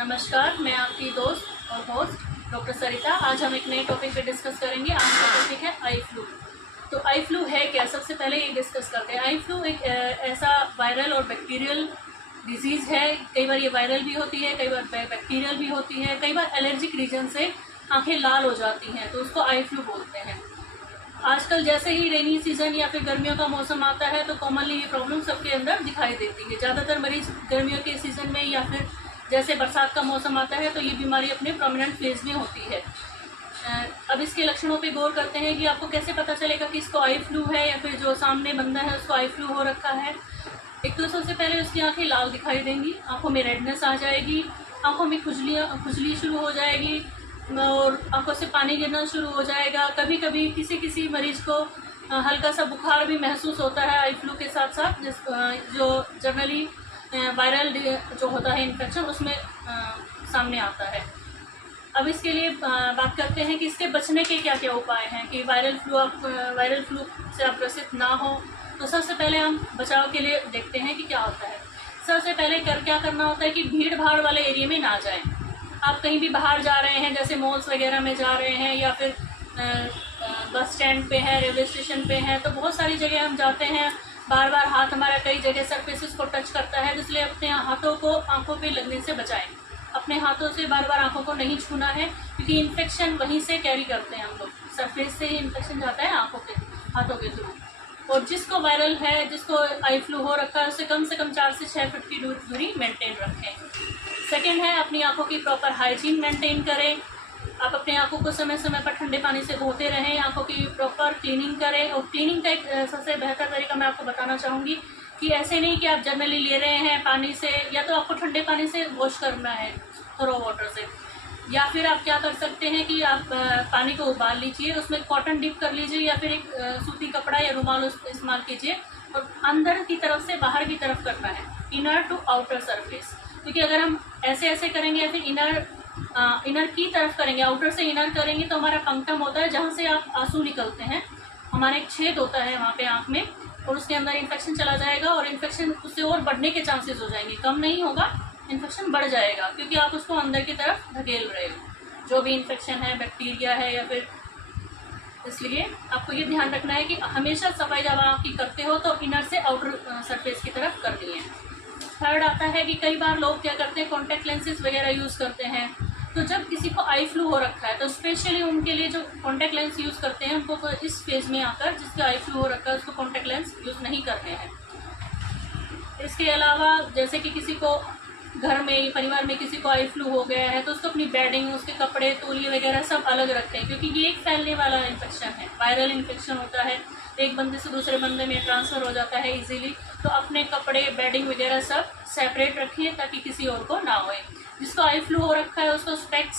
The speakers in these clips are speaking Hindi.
नमस्कार, मैं आपकी दोस्त और होस्ट डॉक्टर सरिता। आज हम एक नए टॉपिक पे डिस्कस करेंगे। आज का टॉपिक है आई फ्लू। तो आई फ्लू है क्या, सबसे पहले ये डिस्कस करते हैं। आई फ्लू एक ऐसा वायरल और बैक्टीरियल डिजीज़ है। कई बार ये वायरल भी होती है, कई बार बैक्टीरियल भी होती है, कई बार एलर्जिक रीजन से आंखें लाल हो जाती हैं, तो उसको आई फ्लू बोलते हैं। आजकल जैसे ही रेनी सीजन या फिर गर्मियों का मौसम आता है तो कॉमनली ये प्रॉब्लम सबके अंदर दिखाई देती है। ज़्यादातर मरीज गर्मियों के सीज़न में या फिर जैसे बरसात का मौसम आता है तो ये बीमारी अपने प्रोमिनेंट फेज में होती है। अब इसके लक्षणों पे गौर करते हैं कि आपको कैसे पता चलेगा कि इसको आई फ्लू है या फिर जो सामने बंदा है उसको आई फ्लू हो रखा है। एक तो सबसे पहले उसकी आंखें लाल दिखाई देंगी, आंखों में रेडनेस आ जाएगी, आंखों में खुजली शुरू हो जाएगी और आंखों से पानी गिरना शुरू हो जाएगा। कभी कभी किसी मरीज को हल्का सा बुखार भी महसूस होता है आई फ्लू के साथ साथ, जो जनरली वायरल जो होता है इन्फेक्शन उसमें सामने आता है। अब इसके लिए बात करते हैं कि इसके बचने के क्या क्या उपाय हैं कि वायरल फ्लू से आप ग्रसित ना हो। तो सबसे पहले हम बचाव के लिए देखते हैं कि क्या होता है। सबसे पहले क्या करना होता है कि भीड़ भाड़ वाले एरिया में ना जाएं। आप कहीं भी बाहर जा रहे हैं, जैसे मॉल्स वगैरह में जा रहे हैं या फिर बस स्टैंड पे है, रेलवे स्टेशन पे है, तो बहुत सारी जगह हम जाते हैं, बार बार हाथ हमारा कई जगह सरफेसेस को टच करता है, इसलिए अपने हाथों को आंखों पे लगने से बचाएं। अपने हाथों से बार बार आंखों को नहीं छूना है क्योंकि इन्फेक्शन वहीं से कैरी करते हैं हम लोग। सरफेस से ही इन्फेक्शन जाता है हाथों के थ्रू। और जिसको वायरल है, जिसको आई फ्लू हो रखा है, उससे कम 4 से 6 फीट की दूरी मेंटेन रखें। सेकेंड है अपनी आंखों की प्रॉपर हाइजीन मेंटेन करें। आप अपने आंखों को समय समय पर ठंडे पानी से धोते रहें, आंखों की प्रॉपर क्लीनिंग करें। और क्लीनिंग का एक सबसे बेहतर तरीका मैं आपको बताना चाहूँगी कि ऐसे नहीं कि आप जनरली ले रहे हैं पानी से, या तो आपको ठंडे पानी से वॉश करना है थरो वाटर से, या फिर आप क्या कर सकते हैं कि आप पानी को उबाल लीजिए, उसमें कॉटन डिप कर लीजिए या फिर एक सूती कपड़ा या रुमाल इस्तेमाल कीजिए और अंदर की तरफ से बाहर की तरफ करना है, इनर टू आउटर सरफेस। क्योंकि अगर हम ऐसे करेंगे या फिर इनर की तरफ करेंगे, आउटर से इनर करेंगे, तो हमारा पंक्टम होता है जहाँ से आप आंसू निकलते हैं, हमारा एक छेद होता है वहाँ पे आँख में, और उसके अंदर इन्फेक्शन चला जाएगा और इन्फेक्शन उससे और बढ़ने के चांसेस हो जाएंगे। कम नहीं होगा, इन्फेक्शन बढ़ जाएगा क्योंकि आप उसको अंदर की तरफ धकेल रहे हो, जो भी इन्फेक्शन है, बैक्टीरिया है या फिर। इसलिए आपको ये ध्यान रखना है कि हमेशा सफाई जब आप की करते हो तो इनर से आउटर सरफेस की तरफ करनी है। थर्ड आता है कि कई बार लोग क्या करते हैं, कॉन्टैक्ट लेंसेज वगैरह यूज़ करते हैं। तो जब किसी को आई फ्लू हो रखा है तो स्पेशली उनके लिए जो कॉन्टैक्ट लेंस यूज़ करते हैं, उनको इस फेज में आकर जिसका आई फ्लू हो रखा है उसको कॉन्टैक्ट लेंस यूज़ नहीं करते हैं। इसके अलावा जैसे कि किसी को घर में, परिवार में किसी को आई फ्लू हो गया है तो उसको अपनी बेडिंग, उसके कपड़े, तौलिए वगैरह सब अलग रखते हैं क्योंकि ये एक फैलने वाला इन्फेक्शन है, वायरल इन्फेक्शन होता है, एक बंदे से दूसरे बंदे में ट्रांसफ़र हो जाता है इजीली। तो अपने कपड़े, बेडिंग वगैरह सब सेपरेट रखिए ताकि किसी और को ना होए। जिसको आई फ्लू हो रखा है उसको स्पेक्स,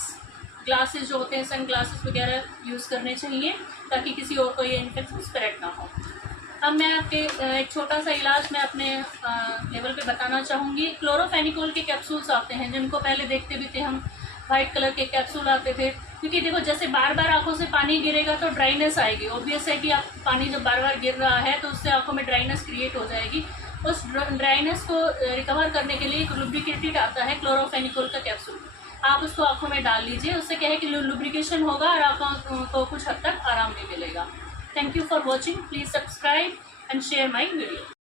ग्लासेस जो होते हैं, सन ग्लासेस वगैरह यूज़ करने चाहिए ताकि किसी और को ये इन्फेक्शन स्प्रेड ना हो। अब मैं आपके एक छोटा सा इलाज मैं अपने लेवल पे बताना चाहूँगी। क्लोरोफेनिकोल के कैप्सूल्स आते हैं जिनको पहले देखते भी थे हम, वाइट कलर के कैप्सूल आते थे, क्योंकि देखो जैसे बार बार आंखों से पानी गिरेगा तो ड्राइनेस आएगी। ऑब्वियस है कि आप पानी जब बार बार गिर रहा है तो उससे आंखों में ड्राइनेस क्रिएट हो जाएगी। उस ड्राइनेस को रिकवर करने के लिए एक लुब्रिकेटेड आता है क्लोरोफेनिकोल का कैप्सूल, आप उसको आंखों में डाल लीजिए। उससे क्या है कि लुब्रिकेशन होगा और आंखों को कुछ हद तक आराम भी मिलेगा। Thank you for watching. Please subscribe and share my video.